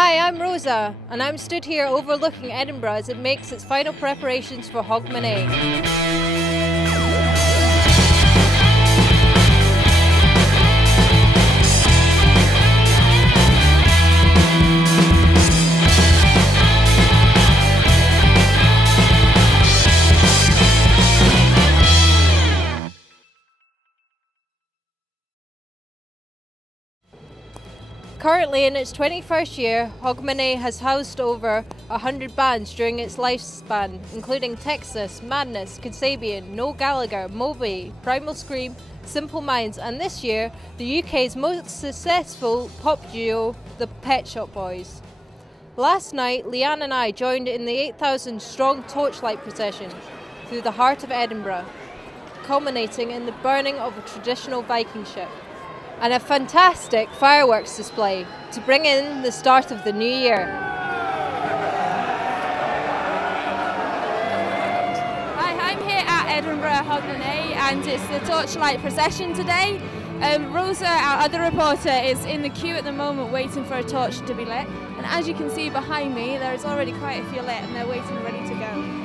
Hi, I'm Rosa, and I'm stood here overlooking Edinburgh as it makes its final preparations for Hogmanay. Currently in its 21st year, Hogmanay has housed over 100 bands during its lifespan, including Texas, Madness, Kasabian, No Gallagher, Moby, Primal Scream, Simple Minds, and this year, the UK's most successful pop duo, the Pet Shop Boys. Last night, Leanne and I joined in the 8,000 strong torchlight procession through the heart of Edinburgh, culminating in the burning of a traditional Viking ship, and a fantastic fireworks display to bring in the start of the new year. Hi, I'm here at Edinburgh Hogmanay and it's the torchlight procession today. Rosa, our other reporter, is in the queue at the moment waiting for a torch to be lit, and as you can see behind me there is already quite a few lit and they're waiting ready to go.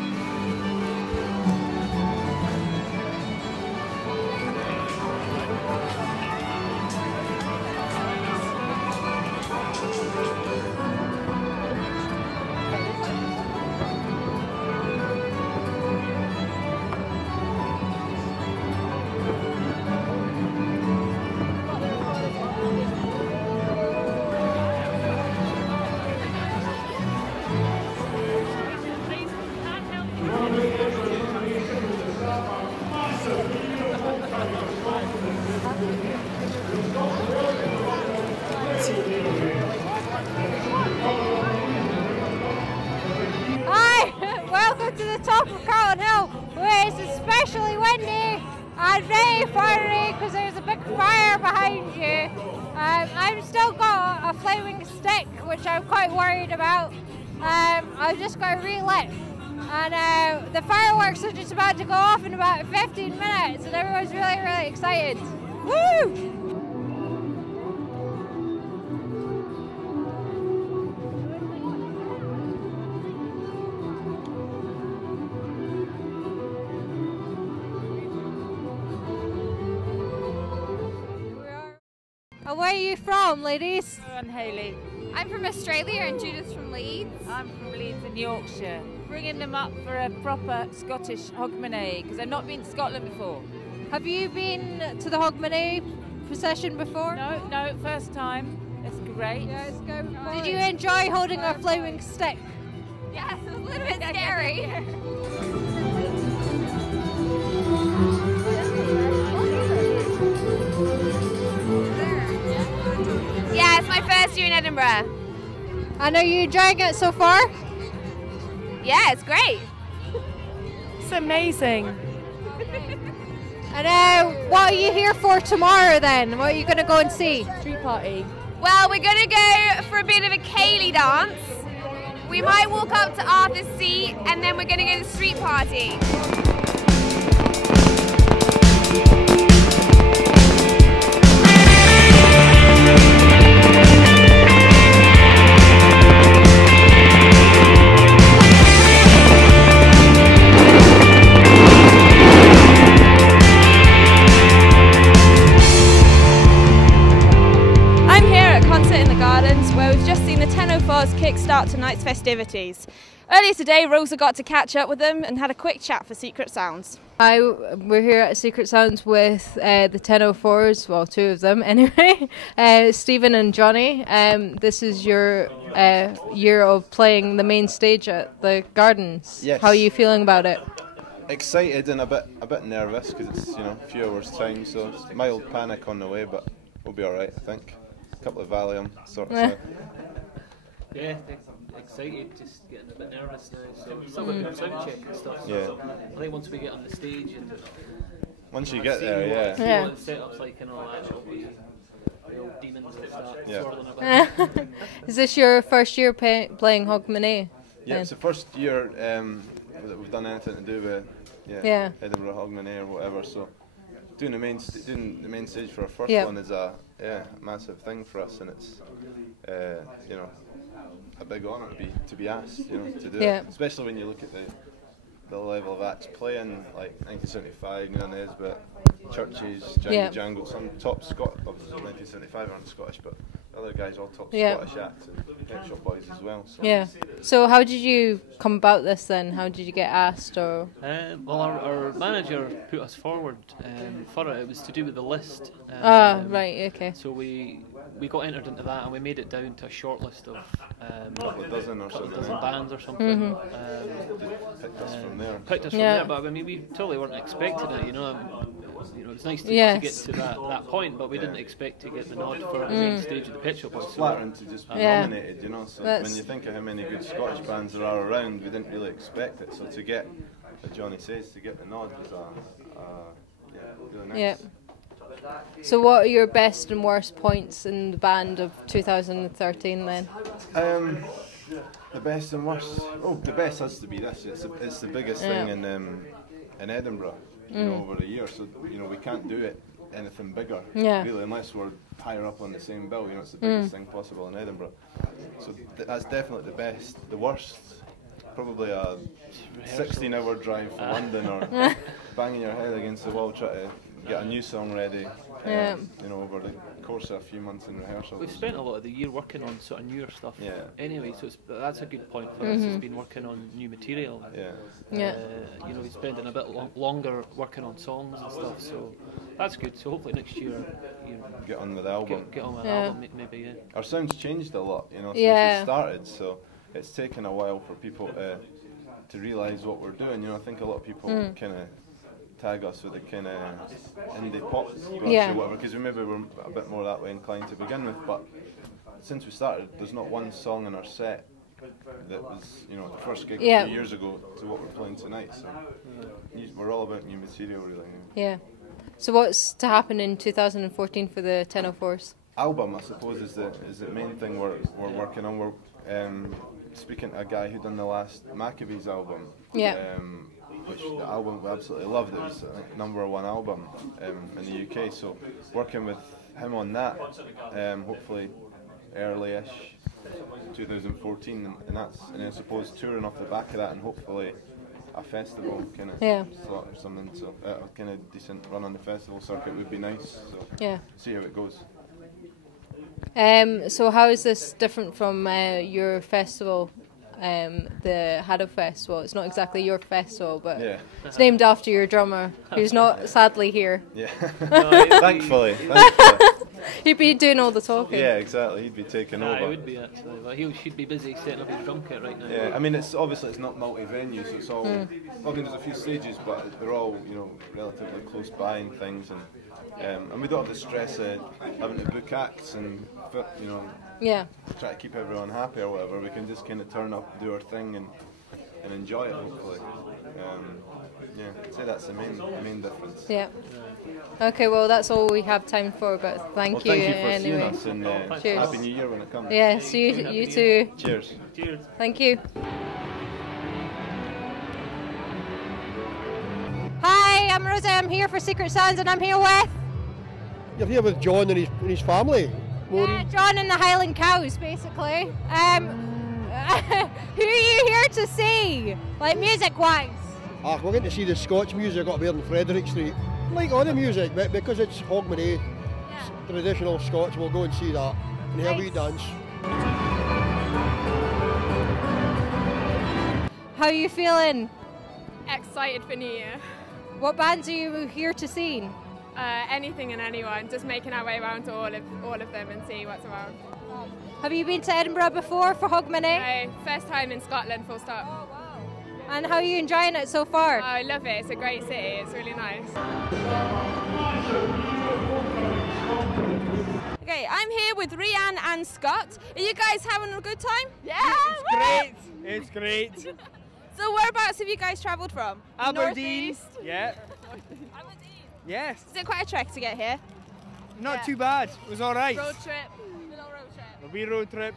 To the top of Carlton Hill, where it's especially windy and very fiery because there's a big fire behind you. I've still got a flaming stick, which I'm quite worried about. I've just got relit, and the fireworks are just about to go off in about 15 minutes, and everyone's really excited. Woo! Where are you from, ladies? I'm Hayley. I'm from Australia and Judith's from Leeds. I'm from Leeds in Yorkshire. Bringing them up for a proper Scottish Hogmanay because I've not been to Scotland before. Have you been to the Hogmanay procession before? No, first time. It's great. Yeah, it's good. Did you enjoy holding a flaming stick? Yes, it was a little bit scary. Yeah, it's my first year in Edinburgh. And are you enjoying it so far? Yeah, it's great. It's amazing. And what are you here for tomorrow then? What are you going to go and see? Street party. Well, we're going to go for a bit of a Ceilidh dance. We might walk up to Arthur's Seat and then we're going to go to the street party. Where we've just seen the 10:04's kickstart tonight's festivities. Earlier today, Rosa got to catch up with them and had a quick chat for Secret Sounds. We're here at Secret Sounds with the 10:04s, well, two of them anyway, Stephen and Johnny. This is your year of playing the main stage at the Gardens. Yes. How are you feeling about it? Excited and a bit nervous because it's a few hours time, so it's mild panic on the way, but we'll be all right, I think. A couple of Valium, sort of. Yeah, excited, just getting a bit nervous now. So still got to sound check and stuff. So Yeah. I think once we get on the stage and once you get there, see what the setup's like and all that, the old demons will start swirling about. Is this your first year playing Hogmanay? Yeah, it's the first year that we've done anything to do with Edinburgh Hogmanay or whatever. So doing the main stage for our first one is a massive thing for us, and it's a big honour to be asked, you know, to do Yeah. it. Especially when you look at the level of acts playing, like 1975, Nunez, but Churches, Yeah. Jangle, some top obviously 1975 aren't Scottish, but the other guys all top Yeah. Scottish acts and Pet Shop Boys as well. So. Yeah. So how did you come about this then? How did you get asked or? Well, our manager put us forward for it. It was to do with the list. Right, okay. So we got entered into that, and we made it down to a short list of a dozen or something. bands or something. Picked us from there. Picked us from Yeah. there, but I mean, we totally weren't expecting it. You know, it's nice to Yes. get to that point, but we didn't expect to get the nod for the main stage of the Pet Shop Boys. It's flattering to just be Yeah. nominated, you know. So That's- when you think of how many good Scottish bands there are around, we didn't really expect it. So to get, as Johnny says, to get the nod was really nice. Yeah. So what are your best and worst points in the band of 2013 then? The best and worst. Oh, the best has to be this. It's the biggest thing in Edinburgh, you know, over the year. So you know we can't do it anything bigger, Yeah. really, unless we're higher up on the same bill. You know, it's the biggest thing possible in Edinburgh. So that's definitely the best. The worst, probably a 16-hour drive from London or banging your head against the wall trying to get a new song ready. Yeah. You know, over the course of a few months in rehearsals. We've spent a lot of the year working on sort of newer stuff. Yeah. Anyway, so that's a good point for us. It's been working on new material. Yeah. Yeah. You know, we're spending a bit longer working on songs and stuff. So that's good. So hopefully next year, you know, Get on with the album. get on with Yeah. the album, maybe. Yeah. Our sound's changed a lot, you know, since Yeah. we started, so it's taken a while for people to realise what we're doing. You know, I think a lot of people kind of tag us with the kind of indie pop brush Yeah. or whatever, because maybe we're a bit more that way inclined to begin with, but since we started, there's not one song in our set that was, you know, the first gig Yeah. a few years ago to what we're playing tonight, so we're all about new material, really. Yeah. So what's to happen in 2014 for the 1004s? Album, I suppose, is the main thing we're working on. We're speaking to a guy who done the last Maccabees album. Yeah. Which the album we absolutely loved. It was, I think, #1 album in the UK. So working with him on that, hopefully early-ish 2014, and then I suppose touring off the back of that, and hopefully a festival kind of slot or something. So a kind of decent run on the festival circuit would be nice. So Yeah. see how it goes. So how is this different from your festival, the Haddo Festival? It's not exactly your festival, but Yeah. it's named after your drummer, who's not sadly here. Yeah. No, Thankfully. He'd be doing all the talking. Yeah, exactly. He'd be taking It over. would be actually, but he should be busy setting up his drum kit right now. Yeah, I mean, it's obviously it's not multi-venue, so it's all. I mean, there's a few stages, but they're all, you know, relatively close by and things, and we don't have the stress of having to book acts and, you know, Yeah. try to keep everyone happy or whatever. We can just kind of turn up, do our thing, and enjoy it. Hopefully, yeah. I'd say that's the main difference. Yeah. Okay, well that's all we have time for, but Well, thank you thank you for anyway. seeing us, and Cheers. Happy New Year when it comes. Yes, you too. Cheers. Cheers. Thank you. Hi, I'm Rosa. I'm here for Secret Sounds, and I'm here with You're here with John and his family. John and the Highland Cows, basically. Who are you here to see, like music-wise? We're going to see the Scotch music up there in Frederick Street. Like all the music, but because it's Hogmanay, traditional Scotch, we'll go and see that and have a wee dance. How are you feeling? Excited for New Year. What bands are you here to see? Anything and anyone, just making our way around to all of them and see what's around. Have you been to Edinburgh before for Hogmanay? First time in Scotland, full stop. And how are you enjoying it so far? I love it, it's a great city, it's really nice. Okay, I'm here with Leanne and Scott. Are you guys having a good time? Yeah! Great, it's great. So whereabouts have you guys travelled from? Aberdeen. Northeast? Yeah. Aberdeen. Yes. Is it quite a trek to get here? Not too bad. It was all right. Road trip. Little road trip. A wee road trip.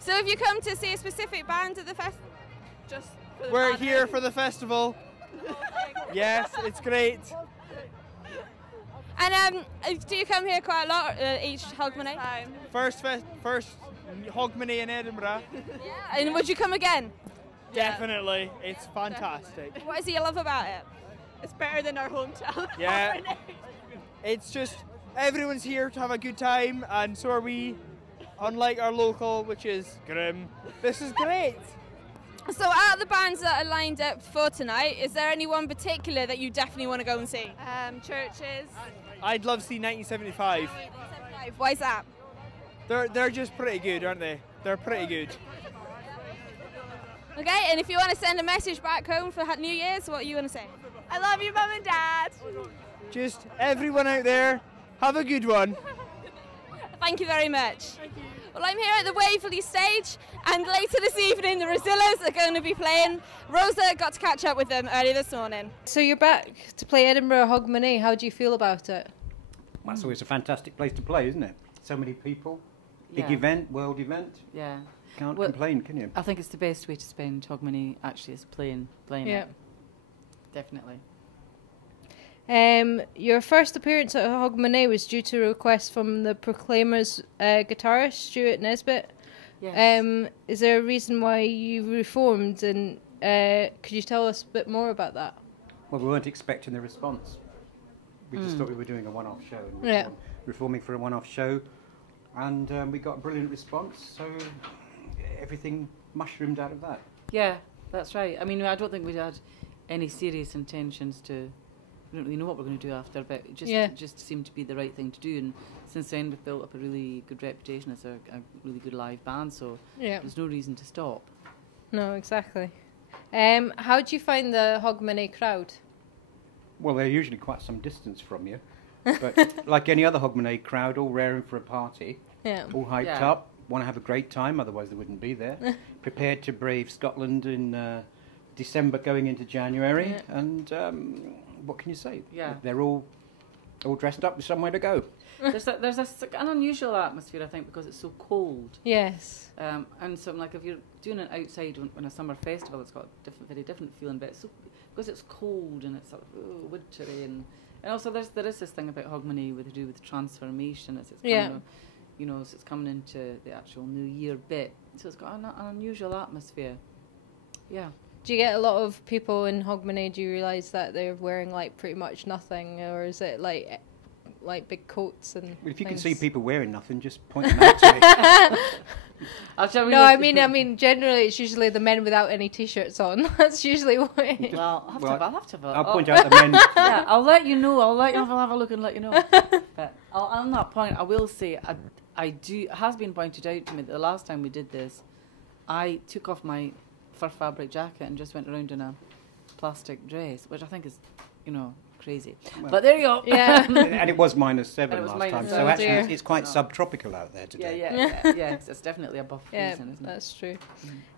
So have you come to see a specific band at the fest? Just for the We're band? here for the festival. Yes, it's great. And do you come here quite a lot each Hogmanay? First Hogmanay in Edinburgh. Yeah. And would you come again? Definitely, it's fantastic. What is it you love about it? It's better than our hometown. Yeah, it's just everyone's here to have a good time, and so are we. Unlike our local, which is grim, this is great. So out of the bands that are lined up for tonight, is there any one particular that you definitely want to go and see? Churches. I'd love to see 1975. Why is that? They're just pretty good, aren't they? They're pretty good. Okay, and if you want to send a message back home for New Year's, what are you going to say? I love you, Mum and Dad. Just everyone out there, have a good one. Thank you very much. Well, I'm here at the Waverley stage, and later this evening the Rezillos are going to be playing. Rosa got to catch up with them early this morning. So you're back to play Edinburgh Hogmanay. How do you feel about it? Well, it's always a fantastic place to play, isn't it? So many people, big event, world event. Yeah. Can't complain, can you? I think it's the best way to spend Hogmanay actually is playing it. Definitely. Your first appearance at Hogmanay was due to a request from the Proclaimers guitarist Stuart Nesbitt. Yes. Is there a reason why you reformed, and could you tell us a bit more about that? Well, we weren't expecting the response. We just thought we were doing a one-off show, and we were reforming for a one-off show, and we got a brilliant response, so everything mushroomed out of that. Yeah, that's right. I mean, I don't think we'd had any serious intentions to. We don't really know what we're going to do after, but it just seemed to be the right thing to do. And since then, we've built up a really good reputation as a really good live band, so there's no reason to stop. No, exactly. How do you find the Hogmanay crowd? Well, they're usually quite some distance from you, but like any other Hogmanay crowd, all raring for a party, all hyped up, want to have a great time, otherwise they wouldn't be there. Prepared to brave Scotland in December going into January, and what can you say? Yeah. They're all dressed up with somewhere to go. There's an unusual atmosphere, I think, because it's so cold. Yes. And so, like, if you're doing it outside on a summer festival, it's got a very different feeling. But because it's cold and it's sort of wintry, and also there is this thing about Hogmanay to do with transformation. It's coming, so it's coming into the actual New Year bit. So it's got an unusual atmosphere. Yeah. Do you get a lot of people in Hogmanay? Do you realise that they're wearing like pretty much nothing, or is it like big coats and? Well, if you things? can see people wearing nothing, just point them out to me. No, I mean, generally it's usually the men without any t-shirts on. That's usually what. Well, I'll have to. I'll point out the men. Yeah, I'll let you know. I'll have a look and let you know. But on that point, I will say I do. It has been pointed out to me that the last time we did this, I took off my fur fabric jacket and just went around in a plastic dress, which I think is, crazy. Well, but there you go. Yeah. And it was -7 last time, so actually it's quite subtropical out there today. Yeah. It's definitely above freezing, isn't it? That's true.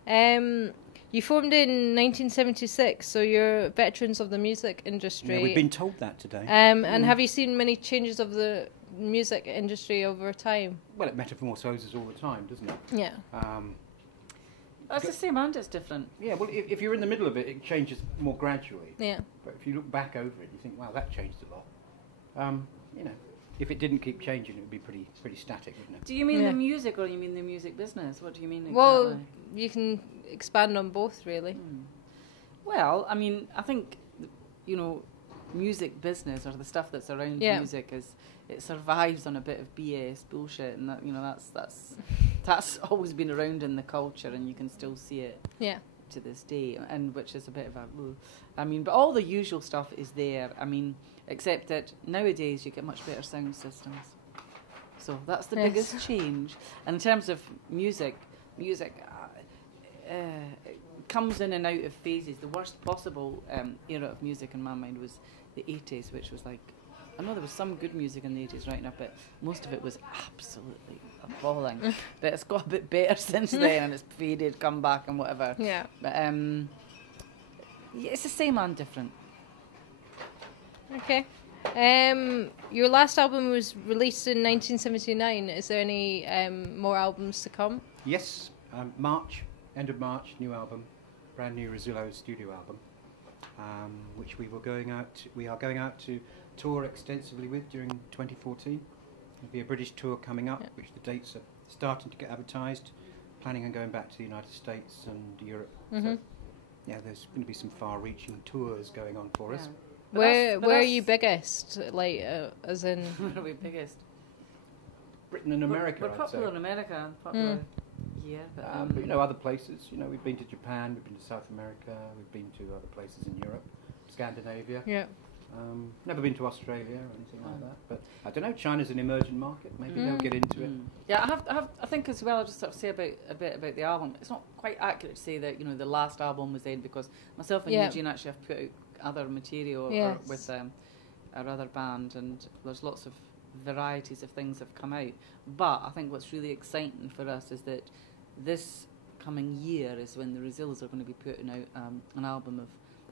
You formed in 1976, so you're veterans of the music industry. Yeah, we've been told that today. And have you seen many changes of the music industry over time? Well, it metamorphoses all the time, doesn't it? Yeah. It's the same and it's different. Yeah, well, if you're in the middle of it, it changes more gradually. Yeah. But if you look back over it, you think, wow, that changed a lot. If it didn't keep changing, it would be pretty static, wouldn't it? Do you mean the music or you mean the music business? What do you mean exactly? Well, you can expand on both, really. Well, I mean, I think, music business or the stuff that's around music it survives on a bit of BS bullshit, and that that's always been around in the culture, and you can still see it to this day, and which is a bit of a but all the usual stuff is there. I mean, except that nowadays you get much better sound systems, so that's the biggest change. And in terms of music comes in and out of phases. The worst possible era of music in my mind was the 80s, which was like, I know there was some good music in the 80s right now, but most of it was absolutely appalling. But it's got a bit better since then, and it's faded, come back and whatever. Yeah. But it's the same and different. Okay. Your last album was released in 1979. Is there any more albums to come? Yes, end of March, new album, brand new Rezillos studio album, which we are going out to tour extensively with during 2014. There'll be a British tour coming up, which the dates are starting to get advertised. Planning on going back to the United States and Europe. Mm-hmm. So, yeah, there's going to be some far-reaching tours going on for us. Where are you biggest? Like, as in... Where are we biggest? Britain and America, We're popular in America. Popular here. But you know, other places. You know, we've been to Japan, we've been to South America, we've been to other places in Europe, Scandinavia. Yeah. Never been to Australia or anything like that. But I don't know, China's an emerging market. Maybe they'll get into it. Yeah, I think as well, I'll just sort of say a bit about the album. It's not quite accurate to say that, you know, the last album was in, because myself and Eugene actually have put out other material or with our other band, and there's lots of varieties of things have come out. But I think what's really exciting for us is that this coming year is when the Rezillos are going to be putting out an album of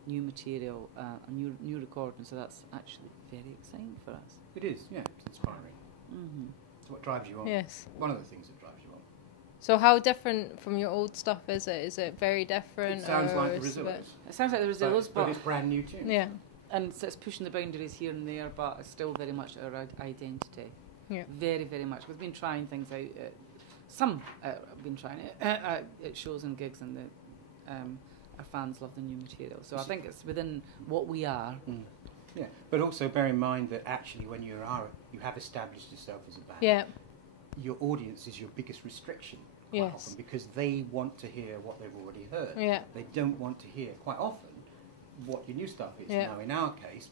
new material, a new recording, so that's actually very exciting for us. It is, yeah, it's inspiring. It's what drives you on. Yes. One of the things that drives you on. So how different from your old stuff is it? Is it very different? It sounds like the Rezillos. It sounds like the Rezillos, but it's brand new tunes. Yeah. And so it's pushing the boundaries here and there, but it's still very much our identity. Yeah. Very, very much. We've been trying things out. Some have been trying it at shows and gigs, and our fans love the new material. So I think it's within what we are. Yeah, but also bear in mind that actually when you have established yourself as a band, your audience is your biggest restriction quite often, because they want to hear what they've already heard. Yeah. They don't want to hear quite often what your new stuff is. Yeah. Now in our case,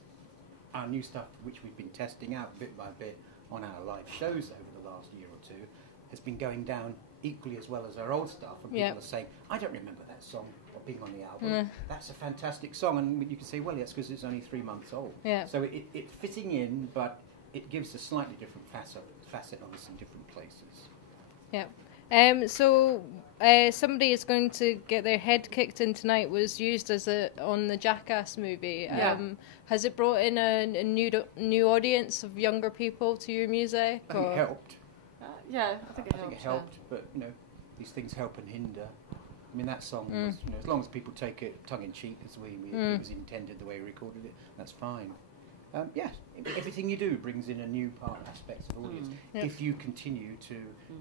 our new stuff, which we've been testing out bit by bit on our live shows over the last year or two, has been going down equally as well as our old stuff, and people are saying, I don't remember that song or being on the album. That's a fantastic song, and you can say, well, yes, because it's only 3 months old. Yeah. So it's fitting in, but it gives a slightly different facet of us in different places. Yeah. So somebody is going to get their head kicked in tonight was used as on the Jackass movie. Has it brought in a new audience of younger people to your music? I think it helped. Yeah, I think it helped, but you know, these things help and hinder. I mean, that song was, you know, as long as people take it tongue in cheek, as it was intended, the way we recorded it, that's fine. Yeah, everything you do brings in a new aspects of audience. If you continue to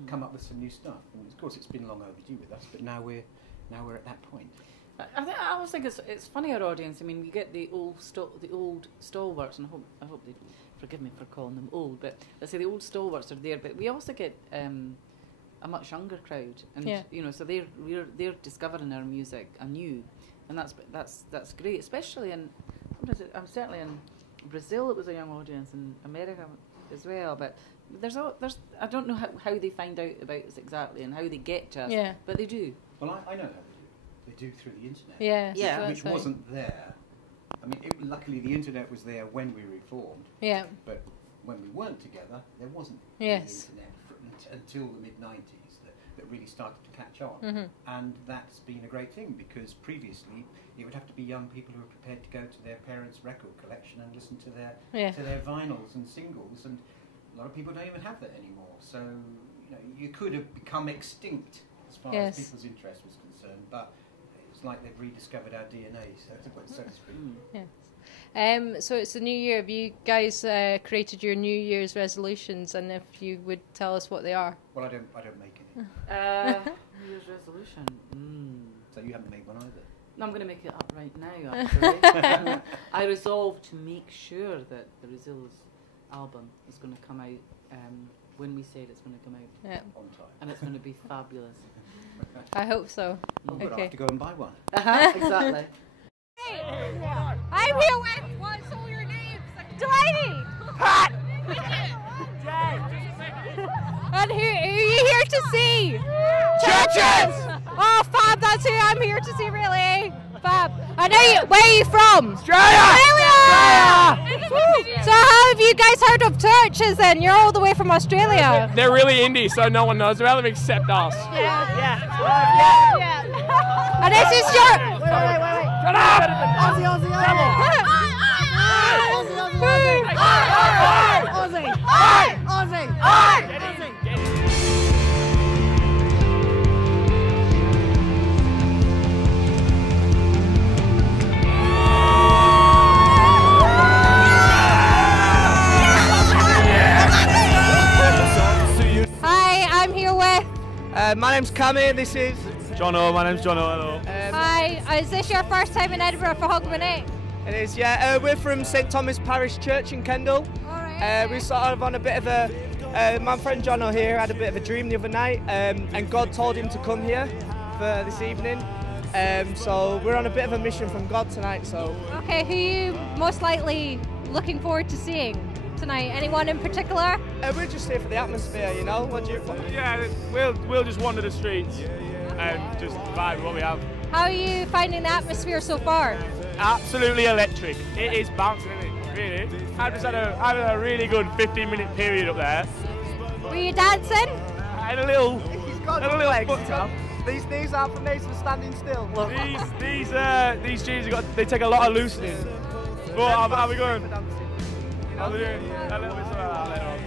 come up with some new stuff, and of course it's been long overdue with us, but now we're at that point. I always think it's funny, our audience. I mean, you get the old stalwarts, and I hope they forgive me for calling them old, but let's say the old stalwarts are there. But we also get a much younger crowd, and you know, so they're discovering our music anew, and that's great. Especially I'm certainly in Brazil, it was a young audience, in America as well. But there's I don't know how they find out about us exactly and how they get to us, but they do. Well, I know how they do. They do through the internet. Yeah. Which wasn't there. I mean, luckily the internet was there when we reformed. Yeah. But when we weren't together, there wasn't the internet until the mid-90s that really started to catch on. And that's been a great thing, because previously it would have to be young people who were prepared to go to their parents' record collection and listen to their vinyls and singles, and a lot of people don't even have that anymore. So you know, you could have become extinct as far as people's interest was concerned, but it's like they've rediscovered our DNA, so to speak. Yes. So it's the new year. Have you guys created your New Year's resolutions, and if you would tell us what they are? Well, I don't make any. New Year's resolution. So you haven't made one either? No, I'm going to make it up right now, actually. I resolved to make sure that the Rezillos album is going to come out when we said it's going to come out. On time. And it's going to be fabulous. I hope so. Well, okay. I'll have to go and buy one. Exactly. I'm here with, what's all your names? Delaney! Pat! And who are you here to see? Churches! Oh, fab, that's who I'm here to see, really. Fab. I know where are you from? Australia! So how have you guys heard of Churches then? You're all the way from Australia. They're really indie, so no one knows about them except us. Yeah. And this is your... Wait. Shut up! Aussie. Hi, I'm here with name's Cammy, this is... Jono, my name's Jono, hello. Hi, is this your first time in Edinburgh for Hogmanay? It is, yeah. We're from St Thomas Parish Church in Kendal. Alright. We sort of on a bit of a... my friend Jono here had a bit of a dream the other night, and God told him to come here for this evening. So we're on a bit of a mission from God tonight, so... Okay, who are you most likely looking forward to seeing tonight? Anyone in particular? We're just here for the atmosphere, you know? What do you... Yeah, we'll just wander the streets and just vibe with what we have. How are you finding the atmosphere so far? Absolutely electric. It is bouncing, isn't it? Really. I've just had a really good 15-minute period up there. Were you dancing? I had a little... He's got no legs. These aren't for me for standing still. Look. These jeans they take a lot of loosening. But how are we going? I'll be doing a little bit of that later on.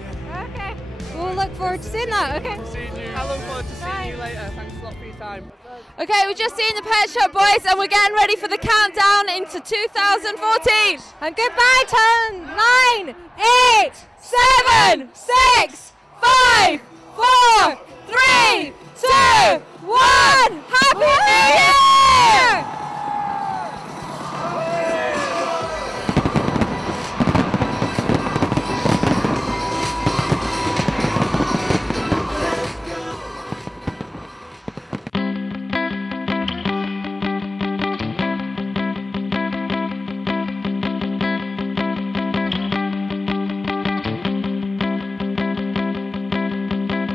Okay. We'll look forward to seeing that, okay? I look forward to seeing you later. Thanks a lot for your time. Okay, we're just seeing the Pet Shop Boys and we're getting ready for the countdown into 2014. And goodbye to 9, 8, 7, 6, 5, 4, 3, 2, 1. Happy New Year!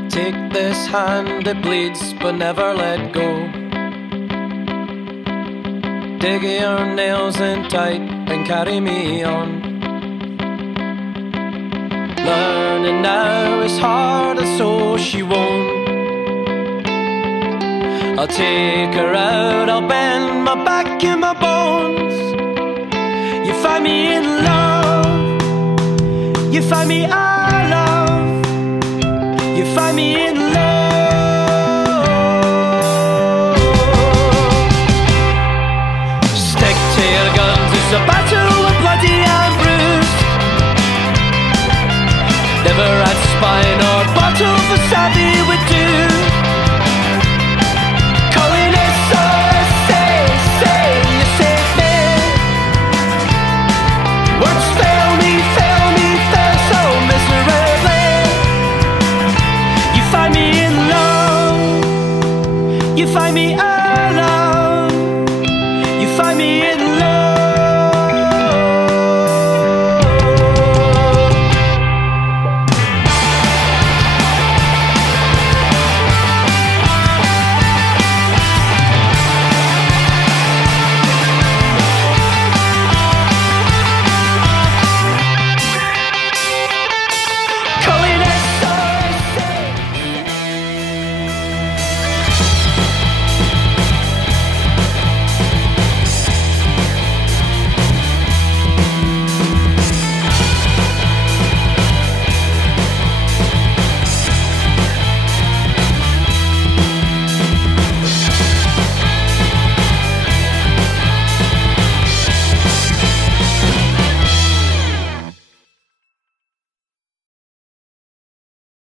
Take this hand, it bleeds, but never let go. Dig your nails in tight and carry me on. Learning now is hard and so she won't. I'll take her out, I'll bend my back and my bones. You find me in love, you find me out of love. You find me in love. Stick to your guns, it's a battle with bloody and bruised. Never had spine or bottle for savvy would do. Calling it so, say, you save me. Words fail me so miserably. You find me in love, you find me alive.